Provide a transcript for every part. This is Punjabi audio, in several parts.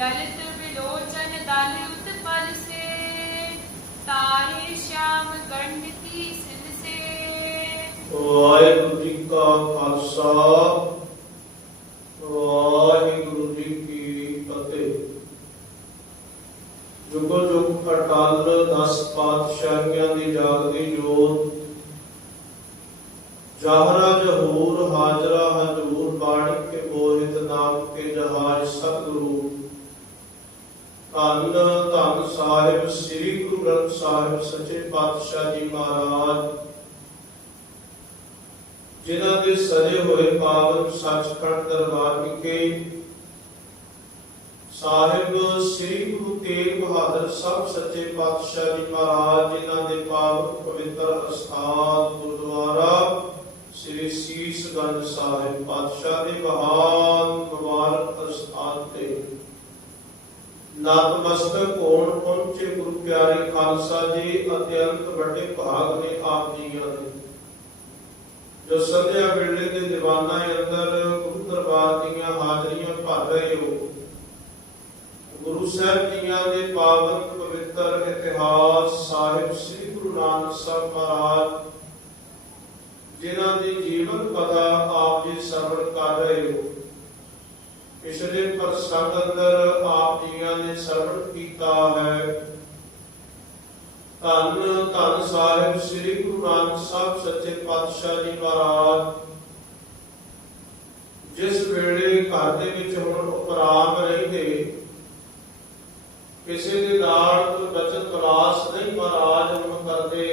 ਲਲਿਤ ਵਿਲੋਚਨ ਦਲ ਉਤਪਲ ਸੇ ਤਾਰੇ ਸ਼ਾਮ ਗੰਡ ਕੀ ਸਿਧ ਸੇ ਵਾਹਿਗੁਰੂ ਜੀ ਕਾ ਖਾਲਸਾ, ਵਾਹਿਗੁਰੂ ਜੀ ਕੀ ਫਤਿਹ। ਜੁਗੋ ਜੁਗ ਅਟਲ ਦਸ ਪਾਤਸ਼ਾਹੀਆਂ ਦੀ ਜਾਗਦੀ ਜੋਤ ਜਹਰਾ ਜਹੂਰ ਹਾਜ਼ਰਾ ਧੰਨ ਧੰਨ ਸਾਹਿਬ, ਸ੍ਰੀ ਗੁਰੂ ਗ੍ਰੰਥ ਸਾਹਿਬ ਸੱਚੇ ਪਾਤਸ਼ਾਹ ਜੀ ਮਹਾਰਾਜ, ਜਿਨ੍ਹਾਂ ਦੇ ਸਜੇ ਹੋਏ ਪਾਵਨ ਸੱਚਖੰਡ ਦਰਬਾਰ ਵਿਖੇ ਸਾਹਿਬ ਸ੍ਰੀ ਗੁਰੂ ਤੇਗ ਬਹਾਦਰ ਸਾਹਿਬ ਸੱਚੇ ਪਾਤਸ਼ਾਹ ਜੀ ਮਹਾਰਾਜ, ਜਿਨ੍ਹਾਂ ਦੇ ਪਾਵਨ ਪਵਿੱਤਰ ਅਸਥਾਨ ਗੁਰਦੁਆਰਾ ਸ੍ਰੀ ਸੀਸਗੰਜ ਸਾਹਿਬ ਪਾਤਸ਼ਾਹ ਦੇ ਮਹਾਨ ਮੁਬਾਰਕ ਅਸਥਾਨ ਤੇ ਨਤਮਸਤਕ ਹੋਣ ਪਹੁੰਚੇ ਗੁਰੂ ਪਿਆਰੇ ਖਾਲਸਾ ਜੀ ਅਤਿਅੰਤ ਵੱਡੇ ਭਾਗ ਨੇ ਆਪ ਜੀਆਂ ਦੇ ਜੋ ਸੰਧਿਆ ਵੇਲੇ ਦੇ ਦੀਵਾਨਾਂ ਅੰਦਰ ਗੁਰੂ ਦਰਬਾਰ ਦੀਆਂ ਹਾਜ਼ਰੀਆਂ ਭਰ ਰਹੇ ਹੋ, ਗੁਰੂ ਸਾਹਿਬ ਜੀਆਂ ਦੇ ਪਾਵਨ ਪਵਿੱਤਰ ਇਤਿਹਾਸ ਸਾਹਿਬ ਸ੍ਰੀ ਗੁਰੂ ਨਾਨਕ ਸਾਹਿਬ ਮਹਾਰਾਜ, ਜਿਨ੍ਹਾਂ ਦੀ ਜੀਵਨ ਕਥਾ ਆਪ ਜੀ ਸਰਵਣ ਕਰ ਰਹੇ ਹੋ। ਪਿਛਲੇ ਪ੍ਰਸੰਗ ਅੰਦਰ ਆਪ ਜੀਆਂ ਨੇ ਸਰਵਣ ਕੀਤਾ ਹੈ। ਧੰਨ ਧੰਨ ਸਾਹਿਬ ਸ੍ਰੀ ਗੁਰੂ ਨਾਨਕ ਸਾਹਿਬ ਸੱਚੇ ਪਾਤਸ਼ਾਹ ਜੀ ਮਹਾਰਾਜ, ਜਿਸ ਵੇਲੇ ਘਰ ਦੇ ਵਿੱਚ ਹੁਣ ਉਪਰਾਮ ਰਹਿੰਦੇ, ਕਿਸੇ ਦੇ ਨਾਲ ਕੋਈ ਬਚਨ ਕਲਾਸ ਨਹੀਂ ਮਹਾਰਾਜ ਹੁਣ ਕਰਦੇ।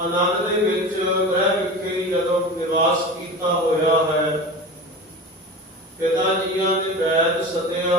ਆਨੰਦ ਦੇ ਵਿੱਚ ਗ੍ਰਹਿ ਵਿਖੇ ਜਦੋਂ ਨਿਵਾਸ ਕੀਤਾ ਹੋਇਆ ਹੈ ਪਿਤਾ ਜੀਆਂ ਦੇ ਵੈਦ ਸਦਿਆ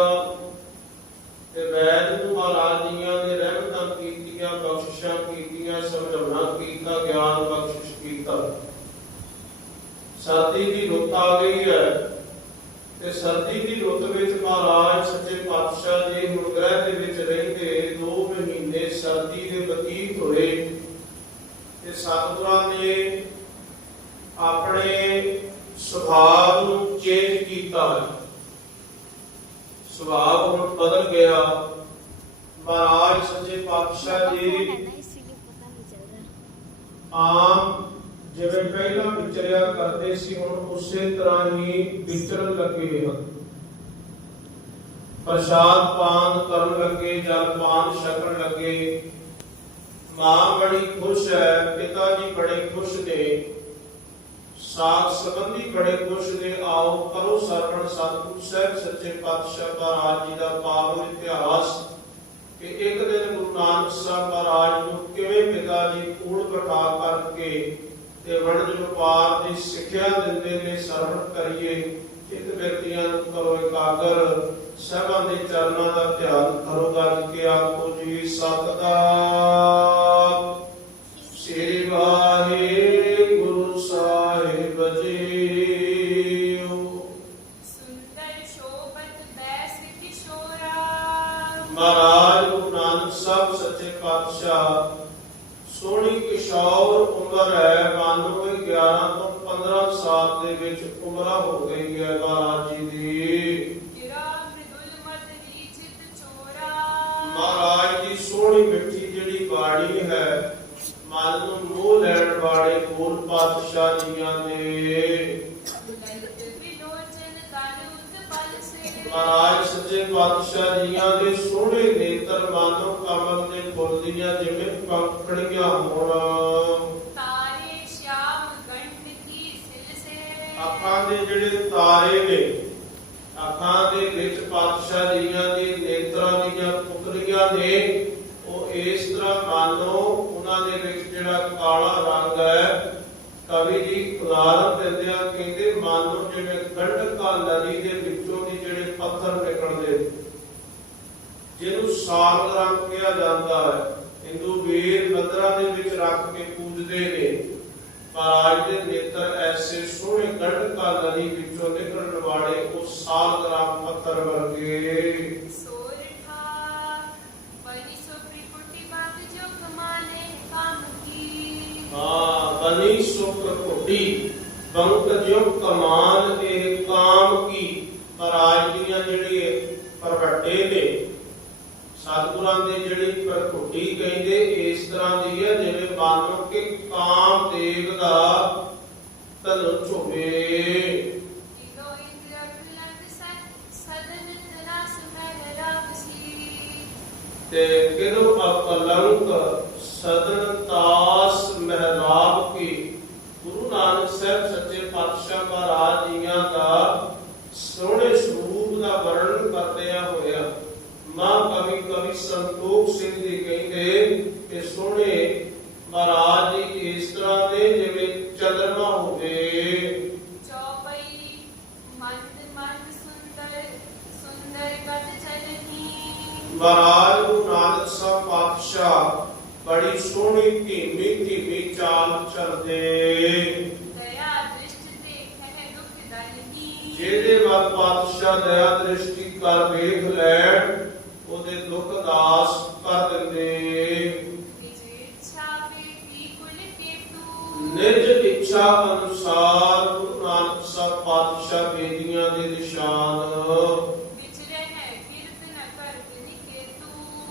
ਪ੍ਰਸ਼ਾਦ ਪਾਨ ਕਰਨ ਲੱਗੇ, ਜਲ ਪਾਨ ਛਕਣ ਲੱਗੇ। ਮਾਂ ਬੜੀ ਖੁਸ਼ ਹੈ, ਪਿਤਾ ਜੀ ਬੜੇ ਖੁਸ਼ ਨੇ। ਸਾਥ ਸੰਬੰਧੀ ਬੜੇ ਖੁਸ਼ ਨੇ, ਆਓ ਕਰੋ ਸਰਵਣ ਸਤਿਗੁਰੂ ਸਾਹਿਬ, ਸੱਚੇ ਪਾਤਸ਼ਾਹ ਮਹਾਰਾਜ ਜੀ ਦਾ ਪਾਵਨ ਇਤਿਹਾਸ। ਕਿ ਇੱਕ ਦਿਨ ਗੁਰੂ ਨਾਨਕ ਸਾਹਿਬ ਮਹਾਰਾਜ ਨੂੰ ਕਿਵੇਂ ਪਿਤਾ ਜੀ ਕੂੜ ਬਿਠਾ ਕਰਕੇ ਤੇ ਵਣਜ ਵਪਾਰ ਦੀ ਸਿੱਖਿਆ ਦਿੰਦੇ ਨੇ, ਸਰਵਣ ਕਰੀਏ। ਚਿਤ ਵਿਅਕਤੀਆਂ ਨੂੰ ਕਰੋ ਇਕਾਗਰ ਸਭਾ ਦੇ ਚਰਨਾਂ ਦਾ ਧਿਆਨ ਕਰੋ ਗੱਲ ਕੇ ਆਖੋ ਜੀ ਸਤਿਦਾ ਸ੍ਰੀ ਵਾਹਿਗੁਰੂ ਅੱਖਾਂ ਦੇ ਜਿਹੜੇ ਤਾਰੇ ਨੇ, ਅੱਖਾਂ ਦੇ ਵਿੱਚ ਪਾਤਸ਼ਾਹ ਜੀਆਂ ਦੀ ਨੇਤਰਾਂ ਦੀਆਂ ਪੁਤਲੀਆਂ ਨੇ, ਉਹ ਇਸ ਤਰ੍ਹਾਂ ਮਾਨੋ ਉਹਨਾਂ ਦੇ ਵਿੱਚ ਜਿਹੜਾ ਕਾਲਾ ਰੰਗ ਹੈ, ਕਵੀ ਜੀ ਉਦਾਹਰਨ ਦਿੰਦੇ ਕਹਿੰਦੇ ਮਾਨੋ ਜਿਵੇਂ ਗੰਢਕਾ ਨਦੀ ਦੇ ਵਿੱਚੋਂ ਦੀ ਜਿਹੜੇ ਪੱਥਰ ਨਿਕਲਦੇ ਜਿਹਨੂੰ ਸਾਲ ਰੰਗ ਕਿਹਾ ਜਾਂਦਾ ਹੈ ਹਿੰਦੂ ਵੀਰ ਮੰਦਰਾਂ ਦੇ ਵਿੱਚ ਰੱਖ ਕੇ ਪੂਜਦੇ ਨੇ। ਮਹਾਰਾਜ ਦੇ ਨੇਤਰ ਐਸੇ ਸੋਹਣੇ ਗੜਨ ਕਾ ਨਦੀ ਵਿੱਚੋਂ ਨਿਕਲਣ ਵਾਲੇ ਉਹ ਸਾਲ ਗ੍ਰਾਮ ਪੱਤਰ ਵਰਗੇ। ਬਨੀ ਸੁਖ ਕੋਟੀ ਬੰਕ ਜਿਉ ਕਮਾਨ ਇਹ ਕਾਮ ਕੀ। ਮਹਾਰਾਜ ਦੀਆਂ ਜਿਹੜੀ ਪਰਵੱਟੇ ਨੇ ਸਤਿਗੁਰਾਂ ਦੇ ਜਿਹੜੀ ਪਰਕੁੱਟੀ ਕਹਿੰਦੇ ਇਸ ਤਰ੍ਹਾਂ ਦੀ ਹੈ ਜਿਵੇਂ ਅਕਲੰਕ ਸਦਨ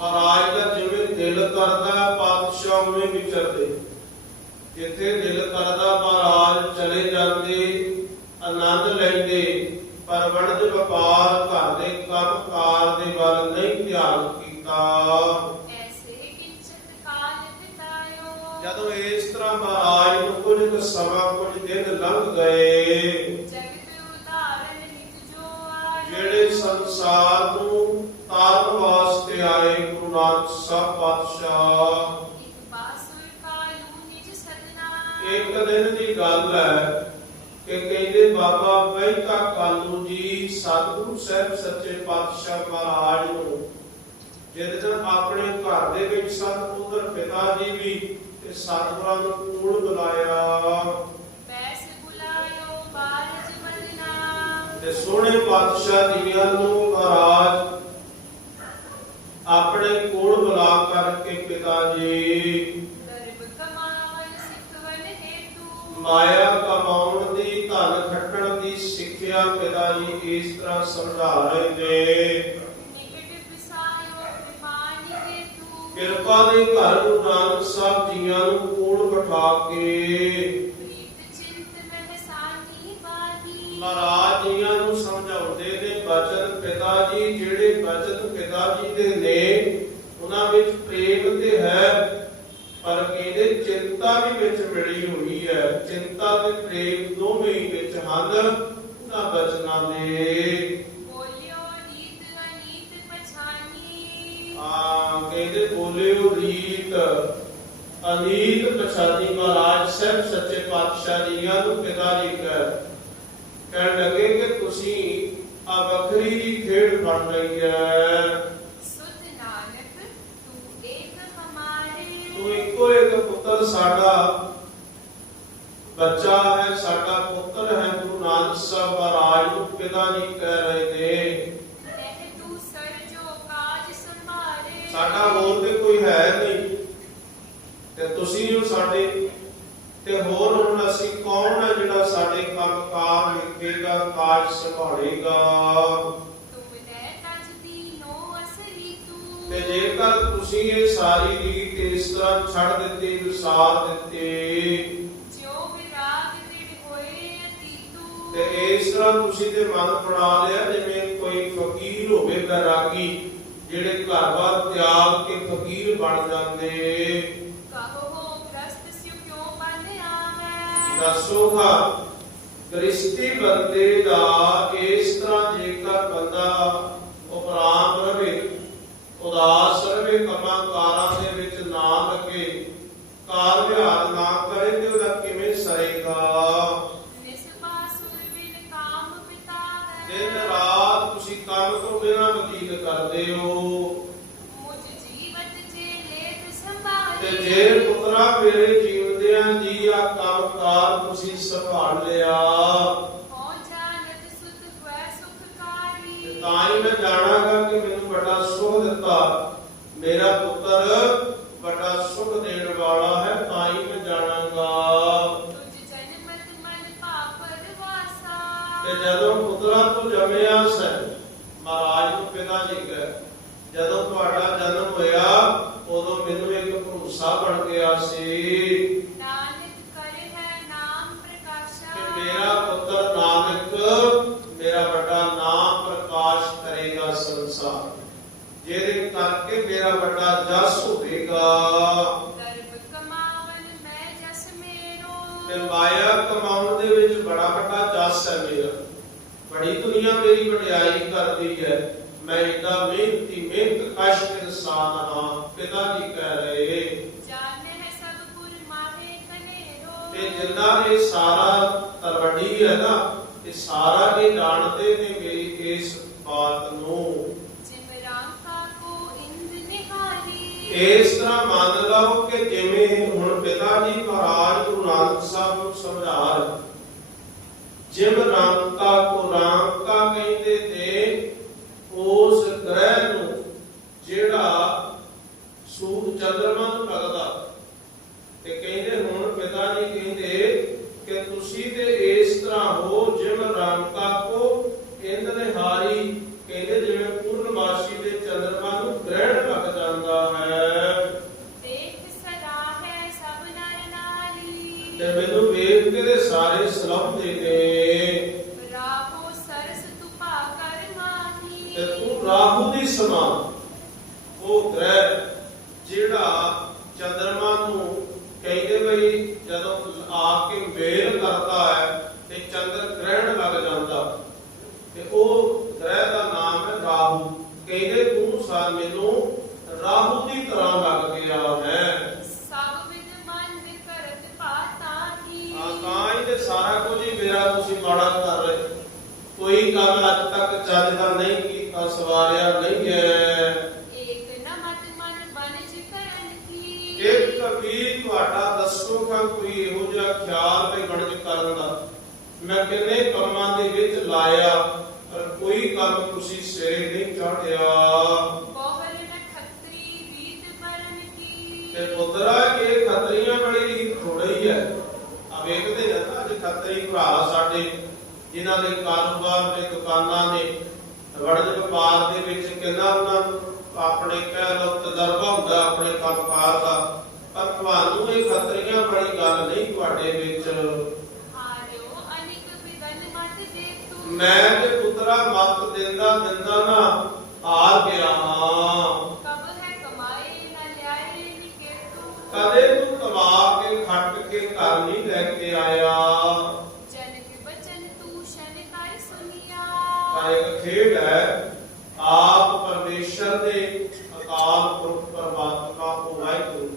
ਮਹਾਰਾਜ ਦਾ ਜਿਵੇਂ ਦਿਲ ਕਰਦਾ ਪਾਤਸ਼ਾਹ ਉਹਨੇ ਵਿਚਰਦੇ। ਜਿੱਥੇ ਦਿਲ ਕਰਦਾ ਮਹਾਰਾਜ ਚਲੇ ਜਾਂਦੇ ਆਨੰਦ ਲੈਂਦੇ ਪਰ ਵਣਜ ਵਪਾਰ ਘਰ ਦੇ ਕੰਮਕਾਰ ਦੇ ਵੱਲ ਨਹੀਂ ਧਿਆਨ ਕੀਤਾ। ਜਦੋਂ ਇਸ ਤਰ੍ਹਾਂ ਮਹਾਰਾਜ ਨੂੰ ਕੁਝ ਸਮਾਂ ਕੁਝ ਦਿਨ ਲੰਘ ਗਏ ਜਿਹੜੇ ਸੰਸਾਰ ਨੂੰ ਤਾਰਨ ਵਾਸਤੇ ਆਏ ਗੁਰੂ ਨਾਨਕ ਸਾਹਿਬ ਪਾਤਸ਼ਾਹ। ਇਕ ਬਾਸੁਰ ਕਾਲੂ ਨਿਜ ਸਦਨਾ ਇੱਕ ਦਿਨ ਦੀ ਗੱਲ ਹੈ ਕਿ ਕਹਿੰਦੇ ਬਾਬਾ ਮਹਿਤਾ ਕਾਲੂ ਜੀ ਸਤਿਗੁਰੂ ਸਾਹਿਬ ਸੱਚੇ ਪਾਤਸ਼ਾਹ ਮਹਾਰਾਜ ਨੂੰ ਜਿਹਦੇ ਦਿਨ ਆਪਣੇ ਘਰ ਦੇ ਵਿੱਚ ਸਨ ਪਿਤਾ ਜੀ ਵੀ ਤੇ ਸਤਿਗੁਰਾਂ ਨੂੰ ਕੋਲ ਬੁਲਾਇਆ। ਤੇ ਸੋਹਣੇ ਪਾਤਸ਼ਾਹ ਜੀਆਂ ਨੂੰ ਮਹਾਰਾਜ ਆਪਣੇ ਕੋਲ ਬੁਲਾ ਕਰਕੇ ਪਿਤਾ ਜੀ। ਮਾਇਆ ਕਮਾਉਣ ਦੀ ਧਨ ਖੱਟਣ ਦੀ ਸਿੱਖਿਆ ਪਿਤਾ ਜੀ ਇਸ ਤਰ੍ਹਾਂ ਸਮਝਾ ਰਹੇ ਨੇ ਕਿਰਪਾ ਦੇ ਘਰ ਗੁਰੂ ਨਾਨਕ ਸਾਹਿਬ ਜੀਆਂ ਨੂੰ ਕੋਲ ਬਿਠਾ ਕੇ। ਮਹਾਰਾਜ ਬਚਨ ਪਿਤਾ ਜੀ ਜਿਹੜੇ ਬਚਨ ਪਿਤਾ ਜੀ ਦੇ ਨੇ ਉਹਨਾਂ ਵਿੱਚ ਪ੍ਰੇਮ ਤੇ ਹੈ ਪਰ ਕਹਿੰਦੇ ਚਿੰਤਾ ਵੀ ਵਿੱਚ ਮਿਲੀ ਹੋਈ ਹੈ। ਚਿੰਤਾ ਤੇ ਪ੍ਰੇਮ ਦੋਵੇਂ ਹੀ ਵਿੱਚ ਹਨ। ਉਹਨਾਂ ਬਚਨਾਂ ਦੇ। ਬੋਲਿਓ ਰੀਤ ਅਨੀਤ ਪਛਾਨੀ ਆ ਕਹਿੰਦੇ ਬੋਲਿਓ ਰੀਤ। ਅਨੀਤ ਪਛਾਦੀ ਮਹਾਰਾਜ ਸਾਹਿਬ ਸੱਚੇ ਪਾਤਸ਼ਾਹ ਜੀਆਂ ਨੂੰ ਪਿਤਾ ਜੀ ਕਹਿ ਕਹਿਣ ਲੱਗੇ ਫੜ ਲਈ ਹੈ ਸੁਧ ਨਾਨਕ ਤੂੰ ਏਕ ਹਮਾਰੇ। ਤੂੰ ਇੱਕੋ ਇੱਕ ਪੁੱਤਰ ਸਾਡਾ। ਬੱਚਾ ਹੈ ਸਾਡਾ ਪੁੱਤਰ ਹੈ ਗੁਰੂ ਨਾਨਕ ਸਾਹਿਬ ਮਹਾਰਾਜ ਨੂੰ ਪਿਤਾ ਜੀ ਕਹਿ ਰਹੇ ਨੇ। ਰਹਿ ਤੂੰ ਸਰ ਜੋ ਕਾਜ ਸੰਭਾਲੇ ਸਾਡਾ ਹੋਰ ਤੇ ਕੋਈ ਹੈ ਨਹੀਂ। ਤੇ ਤੁਸੀਂ ਹੋ ਸਾਡੇ ਤੇ ਹੋਰ ਹੁਣ ਅਸੀਂ ਕੌਣ ਹੈ ਜਿਹੜਾ ਸਾਡੇ ਕੰਮਕਾਰ ਲਿਖੇਗਾ ਕਾਜ ਸੰਭਾਲੇਗਾ? ਤੂੰ ਜੇਕਰ ਤੁਸੀਂ ਇਹ ਸਾਰੀ ਰੀਤ ਇਸ ਤਰ੍ਹਾਂ ਛੱਡ ਦਿੱਤੀ ਵਿਸਾਰ ਦਿੱਤੇ ਜਿਉ ਵਿਰਾਗ ਦਿੜ ਹੋਏ ਅਤੀ ਤੂੰ ਤੇ ਇਸ ਤਰ੍ਹਾਂ ਤੁਸੀਂ ਤੇ ਮਨ ਬਣਾ ਲਿਆ ਜਿਵੇਂ ਕੋਈ ਫਕੀਰ ਹੋਵੇ ਬੈਰਾਗੀ ਜਿਹੜੇ ਘਰ-ਬਾਰ ਤਿਆਗ ਕੇ ਫਕੀਰ ਬਣ ਜਾਂਦੇ। ਕਹੋ ਗ੍ਰਸਤ ਸਿਉ ਕਿਉ ਬਨ ਆਵੈ? ਦੱਸੋਗਾ ਕ੍ਰਿਸਤੀ ਬੰਦੇ ਦਾ ਇਸ ਤਰ੍ਹਾਂ ਜੇਕਰ ਬੰਦਾ ਉਪਰਾਮ ਰਵੇ ਉਦਾਸ ਰਵੇ ਕੰਮਾਂ ਕਾਰਾਂ ਦੇ ਵਿੱਚ ਨਾ ਲੱਗੇ। ਕਾਰ ਵਿਹਾਰ ਨਾ ਕਰੇ ਤੇ ਉਹਦਾ ਕਿਵੇਂ ਸਰੇਗਾ? ਦਿਨ ਰਾਤ ਤੁਸੀਂ ਕੰਮ ਤੋਂ ਬਿਨਾਂ ਬਤੀਤ ਕਰਦੇ ਹੋ। ਜੇ ਤੇ ਜੇ ਪੁੱਤਰਾ ਮੇਰੇ ਜੀਵਦਿਆਂ ਦੀ ਆ ਕੰਮਕਾਰ ਤੁਸੀਂ ਸੰਭਾਲ ਲਿਆ। ਹੋ ਜਾਣਤ ਹੋਇ ਤੇ ਸੁਖਕਾਰੀ ਤਾਂ ਹੀ ਮੈਂ ਜਾਣਾਗਾ ਕਿ ਮੈਨੂੰ ਵੱਡਾ ਸੁਖ ਦਿੱਤਾ। ਮੇਰਾ ਪੁੱਤਰ ਵੱਡਾ ਸੁਖ ਦੇਣ ਵਾਲਾ ਹੈ ਤਾਂ ਹੀ ਮੈਂ ਜਾਣਾਗਾ। ਤੇ ਜਦੋਂ ਪੁੱਤਰਾ ਤੂੰ ਜੰਮਿਆ ਸੈ ਮਹਾਰਾਜ ਨੂੰ ਪਿਤਾ ਜੀ ਕਹੇ ਜਦੋਂ ਤੁਹਾਡਾ ਜਨਮ ਹੋਇਆ ਉਦੋਂ ਮੈਨੂੰ ਇੱਕ ਭਰੋਸਾ ਬਣ ਗਿਆ ਸੀ। ਜਿਹਦੇ ਕਰਕੇ ਮੇਰਾ ਵੱਡਾ ਜਸ ਹੋਵੇਗਾ। ਤੇ ਮਾਇਆ ਕਮਾਉਣ ਦੇ ਵਿੱਚ ਬੜਾ ਵੱਡਾ ਜਸ ਹੈ ਮੇਰਾ। ਬੜੀ ਦੁਨੀਆ ਮੇਰੀ ਵਡਿਆਈ ਕਰਦੀ ਹੈ। ਮੈਂ ਏਡਾ ਮਿਹਨਤੀ ਮਿਹਨਤ ਕਸ਼ ਇਨਸਾਨ ਹਾਂ ਪਿਤਾ ਜੀ ਕਹਿ ਰਹੇ ਤੇ ਜਿੰਨਾ ਇਹ ਸਾਰਾ ਤਰਵੜੀ ਹੈ ਨਾ ਇਹ ਸਾਰਾ ਇਹ ਜਾਣਦੇ ਨੇ ਮੇਰੀ ਇਸ ਬਾਤ ਨੂੰ। ਇਸ ਤਰ੍ਹਾਂ ਮੰਨ ਲਓ ਕਿ ਜਿਵੇਂ ਹੁਣ ਪਿਤਾ ਜੀ ਮਹਾਰਾਜ ਗੁਰੂ ਨਾਨਕ ਸਾਹਿਬ ਨੂੰ ਸਮਝਾ ਜਿਮ ਰਾਮ ਕੋ ਰਾਮ ਕਹਿੰਦੇ ਤੇ ਉਸ ਗ੍ਰਹਿ ਨੂੰ ਜਿਹੜਾ ਸੂਰ ਚੰਦਰਮਾ ਨੂੰ ਲੱਗਦਾ। ਤੇ ਕਹਿੰਦੇ ਹੁਣ ਪਿਤਾ ਜੀ ਕਹਿੰਦੇ ਕਿ ਤੁਸੀਂ ਤੇ ਇਸ ਤਰ੍ਹਾਂ ਹੋ ਜਿਮ ਰਾਮ ਕਾ ਮਾੜਾ ਕਰ ਰਹੇ। ਕੋਈ ਕੰਮ ਅੱਜ ਤੱਕ ਚੱਜ ਦਾ ਨਹੀਂ ਕੀਤਾ ਸਵਾਰਿਆ ਨਹੀਂ ਹੈ। ਏਕ ਨ ਮਤ ਮਨ ਬਨਿਜ ਕਰਨ ਕੀ ਇੱਕ ਵੀ ਤੁਹਾਡਾ ਦੱਸੋਗਾ ਕੋਈ ਇਹੋ ਜਿਹਾ ਖਿਆਲ ਵੀ ਗਣਜ ਕਰਨ ਦਾ। ਮੈਂ ਕਿੰਨੇ ਕੰਮਾਂ ਦੇ ਵਿੱਚ ਲਾਇਆ ਪਰ ਕੋਈ ਕੰਮ ਤੁਸੀਂ ਸਿਰੇ ਨਹੀਂ ਚੜਿਆ। ਬਹੁਲ ਨ ਖੱਤਰੀ ਰੀਤ ਬਰਨ ਕੀ ਤੇ ਪੁੱਤਰਾ ਇਹ ਖੱਤਰੀਆਂ ਬੜੀ ਰੀਤ ਥੋੜੀ ਹੈ ਆ ਵੇਖਦੇ ਆ ਨਾ ਅੱਜ ਖੱਤਰੀ ਭਰਾ ਸਾਡੇ, ਜਿਨ੍ਹਾਂ ਦੇ ਕਾਰੋਬਾਰ ਨੇ ਦੁਕਾਨਾਂ ਨੇ ਵੜਦ ਵਪਾਰ ਦੇ ਵਿੱਚ ਕਿੰਨਾ ਉਹਨਾਂ ਆਪਣੇ ਕਹਿ ਲੋ ਤਜਰਬਾ ਹੁੰਦਾ ਆਪਣੇ ਕੰਮਕਾਰ ਦਾ, ਪਰ ਤੁਹਾਨੂੰ ਇਹ ਖੱਤਰੀਆਂ ਬੜੀ ਗੱਲ ਨਹੀਂ ਤੁਹਾਡੇ ਵਿੱਚ। ਮੈਂ ਤੇ ਪੁੱਤਰਾ ਮਤ ਦਿੰਦਾ ਦਿੰਦਾ ਨਾ ਹਾਰ ਗਿਆ ਹਾਂ। ਕਦੇ ਤੂੰ ਕਮਾ ਕੇ ਖੱਟ ਕੇ ਘਰ ਨਹੀਂ ਲੈ ਕੇ ਆਇਆ। ਖੇਡ ਹੈ ਆਪ ਪਰਮੇਸ਼ਰ ਦੇ ਅਕਾਲ ਪੁਰਖ ਪਰਮਾਤਮਾ ਉਹ ਵਾਹਿਗੁਰੂ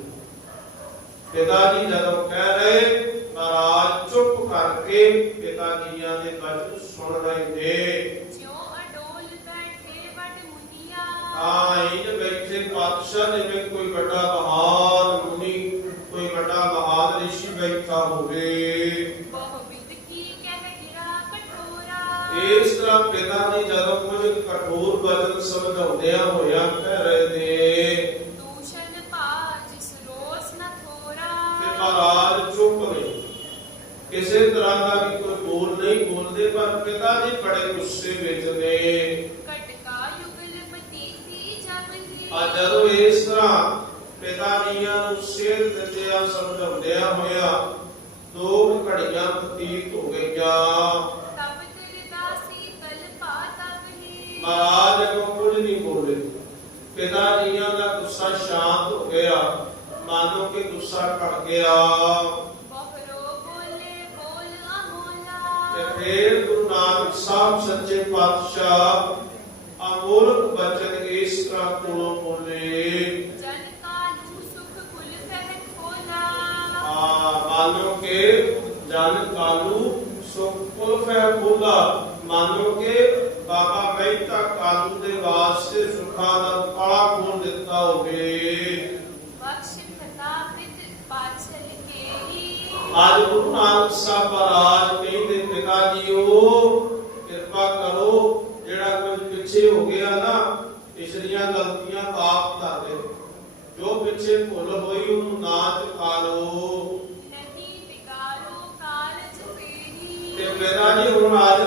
ਪਿਤਾ ਜੀ ਜਦੋਂ ਕਹਿ ਰਹੇ ਮਹਾਰਾਜ ਚੁੱਪ ਕਰਕੇ ਪਿਤਾ ਜੀਆਂ ਦੇ ਬਚਨ ਸੁਣ ਰਹੇ ਨੇ। ਜਿਉ ਅਡੋਲ ਬੈਠੇ ਵਟ ਮੁਨੀਆ। ਆ ਇਹ ਬੈਠੇ ਪਾਤਸ਼ਾਹ ਜਿਵੇਂ ਕੋਈ ਵੱਡਾ ਮਹਾਨ ਜੀ ਜਦੋਂ ਕੁਝ ਕਠੋਰ ਬਚਨ ਸਮਝਾਉਂਦਿਆਂ ਹੋਇਆਂ ਕਹਿ ਰਹੇ ਨੇ ਦੂਸ਼ਣ ਪਾ ਜਿਸ ਰੋਸ ਨ ਥੋਰਾ ਤੇ ਮਹਾਰਾਜ ਚੁੱਪ ਨੇ। ਕਿਸੇ ਤਰ੍ਹਾਂ ਦਾ ਵੀ ਕੋਈ ਬੋਲ ਨਹੀਂ ਬੋਲਦੇ ਪਰ ਪਿਤਾ ਜੀ ਬੜੇ ਗੁੱਸੇ ਵਿੱਚ ਨੇ। ਕਟਕਾ ਯੁਗਲ ਪਤੀਤੀ ਹੀ ਆ ਜਦੋਂ ਇਸ ਤਰ੍ਹਾਂ ਪਿਤਾ ਜੀਆਂ ਨੂੰ ਸਿਰ ਦਿੱਤਿਆਂ ਸਮਝਾਉਂਦਿਆਂ ਹੋਇਆ ਦੋ ਘੜੀਆਂ ਬਤੀਤ ਹੋ ਗਈਆਂ। ਹੀ ਮਹਾਰਾਜ ਅੱਗੋਂ ਕੁਝ ਨਹੀਂ ਬੋਲੇ। ਪਿਤਾ ਜੀਆਂ ਦਾ ਗੁੱਸਾ ਸ਼ਾਂਤ ਹੋ ਗਿਆ। ਮਾਨੋ ਕਿ ਗੁੱਸਾ ਘਟ ਗਿਆ। ਬਹੁਰੋ ਬੋਲੇ ਬੋਲ ਅਮੋਲਾ ਤੇ ਫਿਰ ਗੁਰੂ ਨਾਨਕ ਸਾਹਿਬ ਸੱਚੇ ਪਾਤਸ਼ਾਹ ਅਮੋਲਕ ਬਚਨ ਇਸ ਤਰ੍ਹਾਂ ਕੋਲੋਂ ਬੋਲੇ। ਜਨ ਕਾਲੂ ਸੁਖ ਕੁਲ ਬਾਬਾ ਮਹਿਤਾ ਕਾਲੂ ਦੇ ਵਾਸਤੇ ਸੁਖਾਂ ਦਾ ਕਾਲਾ ਖੋਲ ਦਿੱਤਾ ਹੋਵੇ। ਅੱਜ ਗੁਰੂ ਨਾਨਕ ਸਾਹਿਬ ਮਹਾਰਾਜ ਕਹਿੰਦੇ ਪਿਤਾ ਜੀਓ ਕਿਰਪਾ ਕਰੋ ਜਿਹੜਾ ਕੁਝ ਪਿੱਛੇ ਹੋ ਗਿਆ ਨਾ ਪਿਛਲੀਆਂ ਗਲਤੀਆਂ ਆਪ ਧਰ ਦੇ ਜੋ ਪਿੱਛੇ ਭੁੱਲ ਹੋਈ ਉਹਨੂੰ ਨਾ ਚੁਕਾ ਲਓ। ਤੇ ਪਿਤਾ ਜੀ ਹੁਣ ਅੱਜ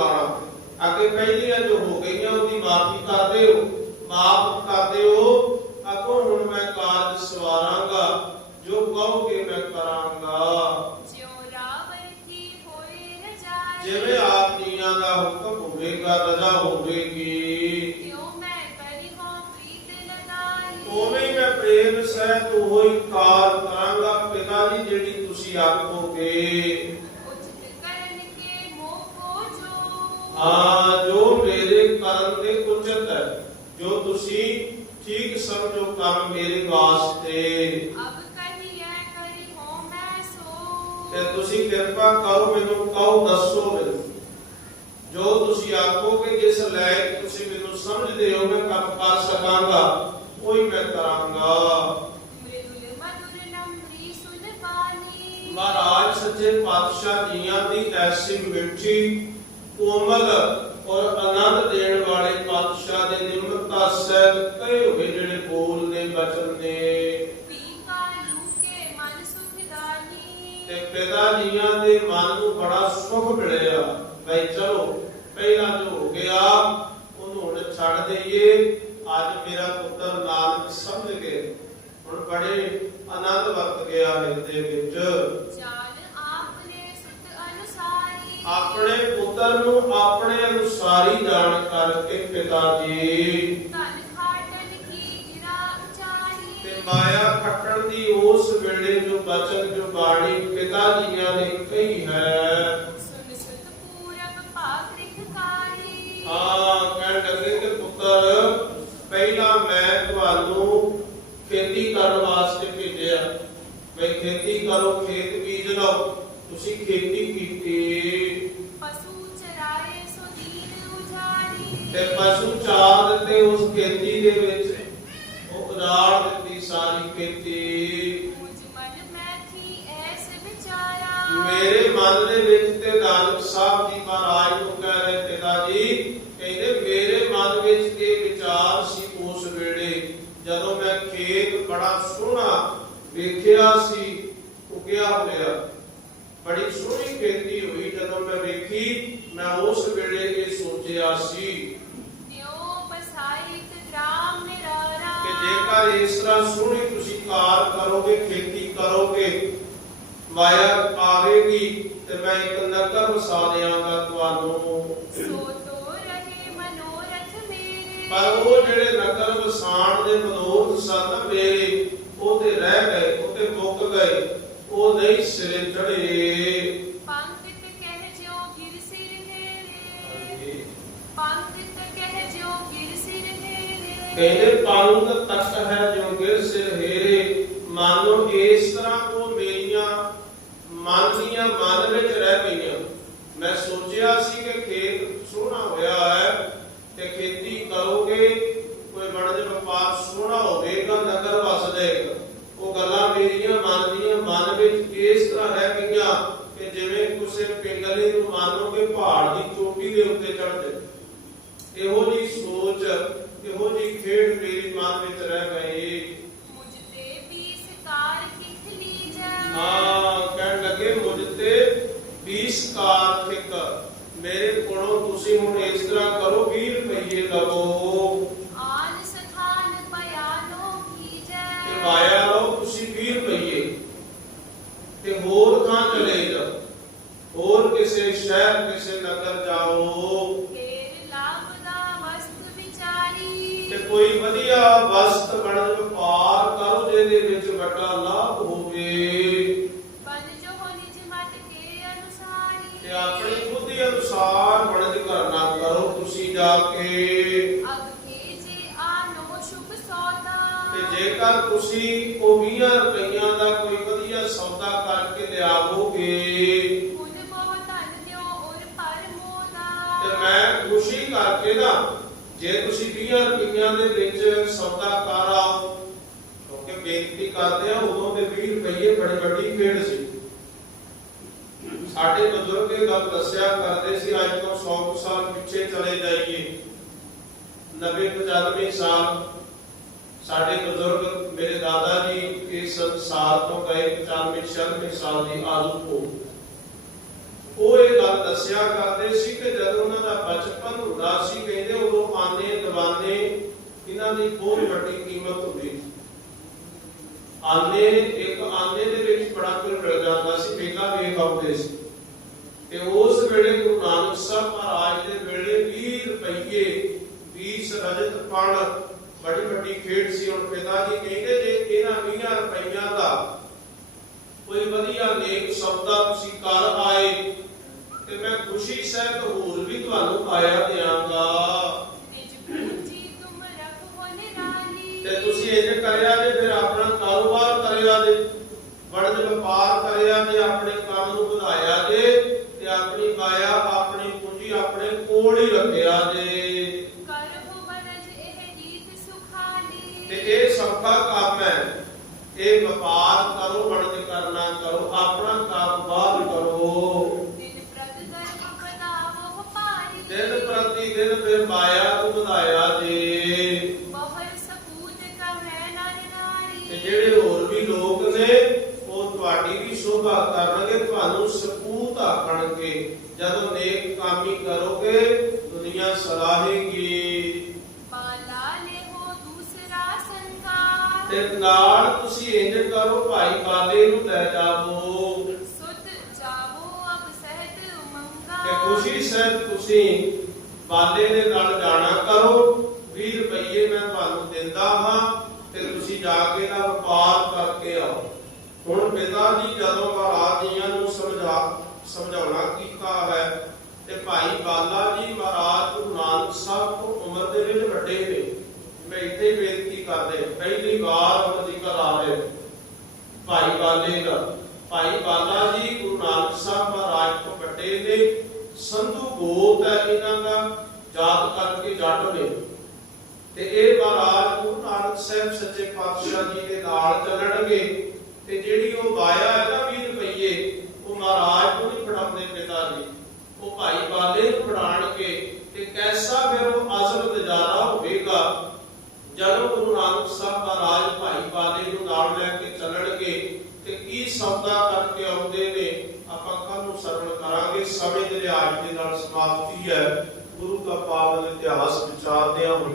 ਵਿਗਾੜਾਂ ਅੱਗੇ ਪਹਿਲੀਆਂ ਜੋ ਹੋ ਗਈਆਂ ਉਹਦੀ ਮਾਫੀ ਕਰਦੇ ਹੋ ਮਾਫ ਕਰਦੇ ਹੋ ਅੱਗੋਂ ਹੁਣ ਮੈਂ ਕਾਰਜ ਸਵਾਰਾਂਗਾ। ਜੋ ਕਹੋਗੇ ਮੈਂ ਕਰਾਂਗਾ। ਜਿਵੇਂ ਆਪ ਜੀਆਂ ਦਾ ਹੁਕਮ ਹੋਵੇਗਾ ਰਜ਼ਾ ਹੋਵੇਗੀ। ਤਿਉ ਮੈਂ ਕਰੀ ਹੋ ਪ੍ਰੀਤ ਲਗਾਈ ਉਵੇਂ ਮੈਂ ਪ੍ਰੇਮ ਸਹਿਤ ਉਹੀ ਕਾਰ ਕਰਾਂਗਾ। ਪਿਤਾ ਜੀ ਜਿਹੜੀ ਤੁਸੀਂ ਆਖੋਗੇ ਉਚਿਤ ਕਰਨ ਕੇ ਮੋਹ ਕੋ ਹਾਂ ਜੋ ਮੇਰੇ ਕਰਨ ਦੇ ਉਚਿਤ ਹੈ ਜੋ ਤੁਸੀਂ ਠੀਕ ਸਮਝੋ ਕੰਮ ਮੇਰੇ ਵਾਸਤੇ। ਅਬ ਕਹੀਐ ਕਰੀ ਹੋ ਮੈਂ ਸੋ ਤੇ ਤੁਸੀਂ ਕਿਰਪਾ ਕਰੋ ਮੈਨੂੰ ਕਹੋ ਦੱਸੋ ਮੈਨੂੰ। ਜੋ ਤੁਸੀਂ ਆਖੋਗੇ ਜਿਸ ਲਾਇਕ ਤੁਸੀਂ ਮੈਨੂੰ ਸਮਝਦੇ ਹੋ ਮੈਂ ਕੰਮ ਕਰ ਸਕਾਂਗਾ ਉਹੀ ਮੈਂ ਕਰਾਂਗਾ। ਮਹਾਰਾਜ ਸੱਚੇ ਪਾਤਸ਼ਾਹ ਜੀਆਂ ਦੀ ਐਸੀ ਮਿੱਠੀ ਕੋਮਲ ਔਰ ਆਨੰਦ ਦੇਣ ਵਾਲੇ ਪਾਤਸ਼ਾਹ ਦੇ ਨਿਮਰਤਾ ਸਹਿਤ ਕਈ ਹੋਏ ਜਿਹੜੇ ਬੋਲ ਨੇ ਬਚਨ ਨੇ। ਤੇ ਪਿਤਾ ਜੀਆਂ ਦੇ ਮਨ ਨੂੰ ਬੜਾ ਸੁਖ ਮਿਲਿਆ। ਬਈ ਚਲੋ ਪਹਿਲਾਂ ਜੋ ਹੋ ਗਿਆ ਉਹਨੂੰ ਹੁਣ ਛੱਡ ਦਈਏ। ਅੱਜ ਮੇਰਾ ਪੁੱਤਰ ਨਾਨਕ ਸਮਝ ਗਏ ਹੁਣ ਬੜੇ ਆਨੰਦ ਵਰਤ ਗਿਆ ਹਿਰਦੇ ਵਿੱਚ। ਜਾਨ ਆਪਨੇ ਸੁਤ ਅਨੁਸਾਰੀ। ਆਪਣੇ ਪੁੱਤਰ ਨੂੰ ਆਪਣੇ ਅਨੁਸਾਰੀ ਜਾਣ ਕਰਕੇ ਪਿਤਾ ਜੀ ਤੇ ਮਾਇਆ ਖੱਟਣ ਦੀ ਉਸ ਵੇਲੇ ਜੋ ਬਚਨ ਜੋ ਬਾਣੀ ਪਿਤਾ ਜੀਆਂ ਨੇ ਕਹੀ ਹੈ। ਹਾਂ ਕਹਿਣ ਲੱਗੇ ਕਿ ਪੁੱਤਰ ਪਹਿਲਾਂ ਮੈਂ ਤੁਹਾਨੂੰ ਖੇਤੀ ਕਰਨ ਵਾਸਤੇ ਭੇਜਿਆ। ਖੇਤੀ ਕਰੋ ਖੇਤ ਬੀਜ ਲਓ। ਤੁਸੀਂ ਖੇਤੀ ਕੀਤੀ। ਤੇ ਪਸ਼ੂ ਚਾਰ ਦਿੱਤੇ ਉਸ ਖੇਤੀ ਦੇ ਵਿੱਚ। ਉਹ ਉਜਾੜ ਦਿੱਤੀ ਸਾਰੀ ਖੇਤੀ। ਮੇਰੇ ਮਨ ਦੇ ਵਿੱਚ ਤੇ ਨਾਨਕ ਸਾਹਿਬ ਜੀ ਮਹਾਰਾਜ ਨੂੰ ਕਹਿ ਰਹੇ ਪਿਤਾ ਜੀ, ਕਹਿੰਦੇ ਮੇਰੇ ਮਨ ਵਿੱਚ ਇਹ ਵਿਚਾਰ ਸੀ ਉਸ ਵੇਲੇ, ਜਦੋਂ ਮੈਂ ਖੇਤ ਬੜਾ ਸੋਹਣਾ ਵੇਖਿਆ ਸੀ, ਉਗਿਆ ਹੋਇਆ। ਬੜੀ ਸੋਹਣੀ ਖੇਤੀ ਹੋਈ ਜਦੋਂ ਮੈਂ ਵੇਖੀ, ਮੈਂ ਉਸ ਵੇਲੇ ਇਹ ਸੋਚਿਆ ਸੀ। ਪਸਾਇਤ ਗ੍ਰਾਮ ਨਿਰਾਰਾ ਕਿ ਜੇਕਰ ਇਸ ਤਰ੍ਹਾਂ ਸੋਹਣੀ ਤੁਸੀਂ ਕਾਰ ਕਰੋਗੇ ਖੇਤੀ ਕਰੋਗੇ ਮਾਇਆ ਆਵੇਗੀ ਤੇ ਮੈਂ ਇੱਕ ਨਗਰ ਵਸਾ ਦਿਆਂਗਾ ਤੁਹਾਨੂੰ ਸੋ ਤੋ ਰਹੇ ਮਨੋਰਥ ਮੇਰੇ। ਪਰ ਉਹ ਜਿਹੜੇ ਨਗਰ ਵਸਾਣ ਦੇ ਮਨੋਰਥ ਸਨ ਮੇਰੇ ਉਹ ਤੇ ਰਹਿ ਗਏ ਉਹ ਤੇ ਮੁੱਕ ਗਏ ਉਹ ਨਹੀਂ ਸਿਰੇ ਚੜੇ ਕਹਿੰਦੇ ਪੰਗ ਤੱਕ ਹੈ ਜੋ ਗਿਰ ਸਿਰ ਹੇਰੇ। ਮਾਨੋ ਇਸ ਤਰ੍ਹਾਂ ਉਹ ਮੇਰੀਆਂ ਮਨ ਦੀਆਂ ਮਨ ਵਿੱਚ ਰਹਿ ਗਈਆਂ ਮੈਂ ਸੋਚਿਆ ਸੀ ਕਿ ਖੇਤ ਸੋਹਣਾ ਹੋਇਆ ਹੈ ਤੇ ਖੇਤੀ ਕਰੋਗੇ, ਕੋਈ ਬਣਜ ਵਪਾਰ ਸੋਹਣਾ ਹੋਵੇਗਾ ਨਗਰ ਵਸ ਜਾਏਗਾ। ਉਹ ਗੱਲਾਂ ਮੇਰੀਆਂ ਮਨ ਦੀਆਂ ਮਨ ਵਿੱਚ ਇਸ ਤਰ੍ਹਾਂ ਰਹਿ ਗਈਆਂ ਕਿ ਜਿਵੇਂ ਕਿਸੇ ਪਿੰਗਲੇ ਨੂੰ ਮਾਨੋਗੇ ਪਹਾੜ ਦੀ 20 ਰੁਪਈਆਂ ਦੇ ਵਿੱਚ ਸੌਦਾ ਕਰ ਆਓ ਕਿਉਂਕਿ ਬੇਨਤੀ ਕਰਦੇ ਆ, ਉਦੋਂ ਦੇ 20 ਰੁਪਈਏ ਬੜੀ ਵੱਡੀ ਖੇਡ ਸੀ। ਸਾਡੇ ਬਜ਼ੁਰਗ ਇਹ ਗੱਲ ਦੱਸਿਆ ਕਰਦੇ ਸੀ, ਅੱਜ ਤੋਂ 100 ਸਾਲ ਪਿੱਛੇ ਚਲੇ ਜਾਈਏ। 90 95 ਸਾਲ ਸਾਡੇ ਬਜ਼ੁਰਗ, ਮੇਰੇ ਦਾਦਾ ਜੀ ਇਸ ਸੰਸਾਰ ਤੋਂ ਗਏ 95 96 ਸਾਲ ਦੀ ਆਯੂ ਹੋ ਉਹ ਇਹ ਗੱਲ ਦੱਸਿਆ ਕਰਦੇ ਸੀ ਕਿ ਜਦੋਂ ਉਹਨਾਂ ਦਾ ਬਚਪਨ ਹੁੰਦਾ ਸੀ, ਕਹਿੰਦੇ ਉਦੋਂ ਆਨੇ, ਦਵਾਨੇ, ਇਹਨਾਂ ਦੀ ਬਹੁਤ ਵੱਡੀ ਕੀਮਤ ਹੁੰਦੀ ਸੀ। ਆਨੇ, ਇੱਕ ਆਨੇ ਦੇ ਵਿੱਚ ਬੜਾ ਕੁਝ ਮਿਲ ਜਾਂਦਾ ਸੀ, ਪਹਿਲਾਂ ਵੇਖ ਆਉਂਦੇ ਸੀ। ਤੇ ਉਸ ਵੇਲੇ ਗੁਰੂ ਨਾਨਕ ਸਾਹਿਬ ਮਹਾਰਾਜ ਦੇ ਵੇਲੇ 20 ਰੁਪਏ 20 ਰਜਤ ਪਣ ਬੜੀ ਵੱਡੀ ਖੇਡ ਸੀ, ਹੁਣ ਪਿਤਾ ਜੀ ਕਹਿੰਦੇ ਜੇ ਇਹਨਾਂ 20 ਰੁਪਈਆਂ ਦਾ ਕੋਈ ਵਧੀਆ ਨੇਕ ਸੌਦਾ ਸਹਿਤ ਹੋਰ ਵੀ ਤੁਹਾਨੂੰ ਪਾਇਆ ਦਿਆਂਗਾ ਤੇ ਤੁਸੀਂ ਇਹ ਕਰਿਆ ਜੇ ਫਿਰ ਆਪਣਾ ਕਾਰੋਬਾਰ ਕਰਿਆ ਜੇ ਵੜਦ ਵਪਾਰ ਕਰਿਆ ਜੇ ਆਪਣੇ ਕੰਮ ਨੂੰ ਵਧਾਇਆ ਜੇ ਤੇ ਆਪਣੀ ਕਾਇਆ ਆਪਣੀ ਪੂੰਜੀ ਆਪਣੇ ਕੋਲ ਹੀ ਰੱਖਿਆ ਜੇ। ਇਹ ਤੇ ਇਹ ਸੌਖਾ ਕੰਮ ਹੈ। ਇਹ ਵਪਾਰ ਕਰੋ ਵੜਦ ਕਰਨਾ ਕਰੋ ਆਪਣਾ ਮਾਇਆ ਨੂੰ ਵਧਾਇਆ ਜੇ ਬਹੁਰ ਸਪੂਤ ਕਹੈ ਨਰ ਨਾਰੀ। ਤੇ ਜਿਹੜੇ ਹੋਰ ਵੀ ਲੋਕ ਨੇ ਉਹ ਤੁਹਾਡੀ ਵੀ ਸ਼ੋਭਾ ਕਰਨਗੇ ਤੁਹਾਨੂੰ ਸਪੂਤ ਆਖਣਗੇ। ਜਦੋਂ ਨੇਕ ਕਾਮੀ ਕਰੋਗੇ ਦੁਨੀਆ ਸਲਾਹੇਗੀ। ਬਾਲਾ ਲੈਹੋ ਦੂਸਰਾ ਸੰਕਾਰ ਤੇ ਨਾਲ ਤੁਸੀਂ ਇੰਜ ਕਰੋ ਭਾਈ ਬਾਲੇ ਨੂੰ ਲੈ ਜਾਵੋ। ਸੁਤ ਜਾਵੋ ਅਬ ਸਹਿਤ ਉਮੰਗਾ ਤੇ ਖੁਸ਼ੀ ਸਹਿਤ ਤੁਸੀਂ ਬਾਲੇ ਦੇ ਨਾਲ ਜਾਣਾ ਕਰੋ। 20 ਰੁਪਏ ਮੈਂ ਤੁਹਾਨੂੰ ਦਿੰਦਾ ਹਾਂ ਤੇ ਤੁਸੀਂ ਜਾ ਕੇ ਦਾ ਵਪਾਰ ਕਰਕੇ ਆਓ। ਹੁਣ ਪਿਤਾ ਜੀ ਜਦੋਂ ਮਹਾਰਾਜ ਜੀਆਂ ਨੂੰ ਸਮਝਾ ਸਮਝਾਉਣਾ ਕੀਤਾ ਹੈ ਤੇ ਭਾਈ ਬਾਲਾ ਜੀ ਮਹਾਰਾਜ ਗੁਰੂ ਨਾਨਕ ਸਾਹਿਬ ਤੋਂ ਉਮਰ ਦੇ ਵਿੱਚ ਵੱਡੇ ਨੇ। ਮੈਂ ਇੱਥੇ ਬੇਨਤੀ ਕਰਦੇ ਪਹਿਲੀ ਵਾਰ ਉਹਨਾਂ ਦੀ ਘਰ ਆ ਰਹੇ ਭਾਈ ਬਾਲੇ ਦਾ ਭਾਈ ਬਾਲਾ ਜੀ ਗੁਰੂ ਨਾਨਕ ਸਾਹਿਬ ਮਹਾਰਾਜ ਤੋਂ ਵੱਡੇ ਨੇ। ਸੰਧੂ ਗੋਤ ਹੈ ਇਹਨਾਂ ਦਾ ਯਾਦ ਕਰਕੇ ਜੱਟ ਨੇ। ਤੇ ਇਹ ਮਹਾਰਾਜ ਗੁਰੂ ਨਾਨਕ ਸਾਹਿਬ ਸੱਚੇ ਪਾਤਸ਼ਾਹ ਜੀ ਦੇ ਨਾਲ ਚੱਲਣਗੇ। ਤੇ ਜਿਹੜੀ ਉਹ ਵਾਇਆ ਹੈ ਨਾ 20 ਰੁਪਏ ਉਹ ਮਹਾਰਾਜ ਨੂੰ ਨਹੀਂ ਫੜਾਉਂਦੇ ਪਿਤਾ ਜੀ। ਉਹ ਭਾਈ ਬਾਲੇ ਨੂੰ ਫੜਾਣਗੇ ਤੇ ਕੈਸਾ ਫਿਰ ਉਹ ਅਸਲ ਨਜ਼ਾਰਾ ਹੋਵੇਗਾ? ਜਦੋਂ ਗੁਰੂ ਨਾਨਕ ਸਾਹਿਬ ਮਹਾਰਾਜ ਭਾਈ ਬਾਲੇ ਨੂੰ ਨਾਲ ਲੈ ਕੇ ਚੱਲਣਗੇ, ਤੇ ਕੀ ਸੌਦਾ ਕਰਕੇ ਆਉਂਦੇ ਨੇ? ਸਰਵਣ ਕਰਾਂਗੇ। ਸਮੇਂ ਦੇ ਲਿਹਾਜ਼ ਦੇ ਨਾਲ ਸਮਾਪਤੀ ਹੈ। ਗੁਰੂ ਦਾ ਪਾਵਨ ਇਤਿਹਾਸ ਵਿਚਾਰਦਿਆਂ ਹੋਏ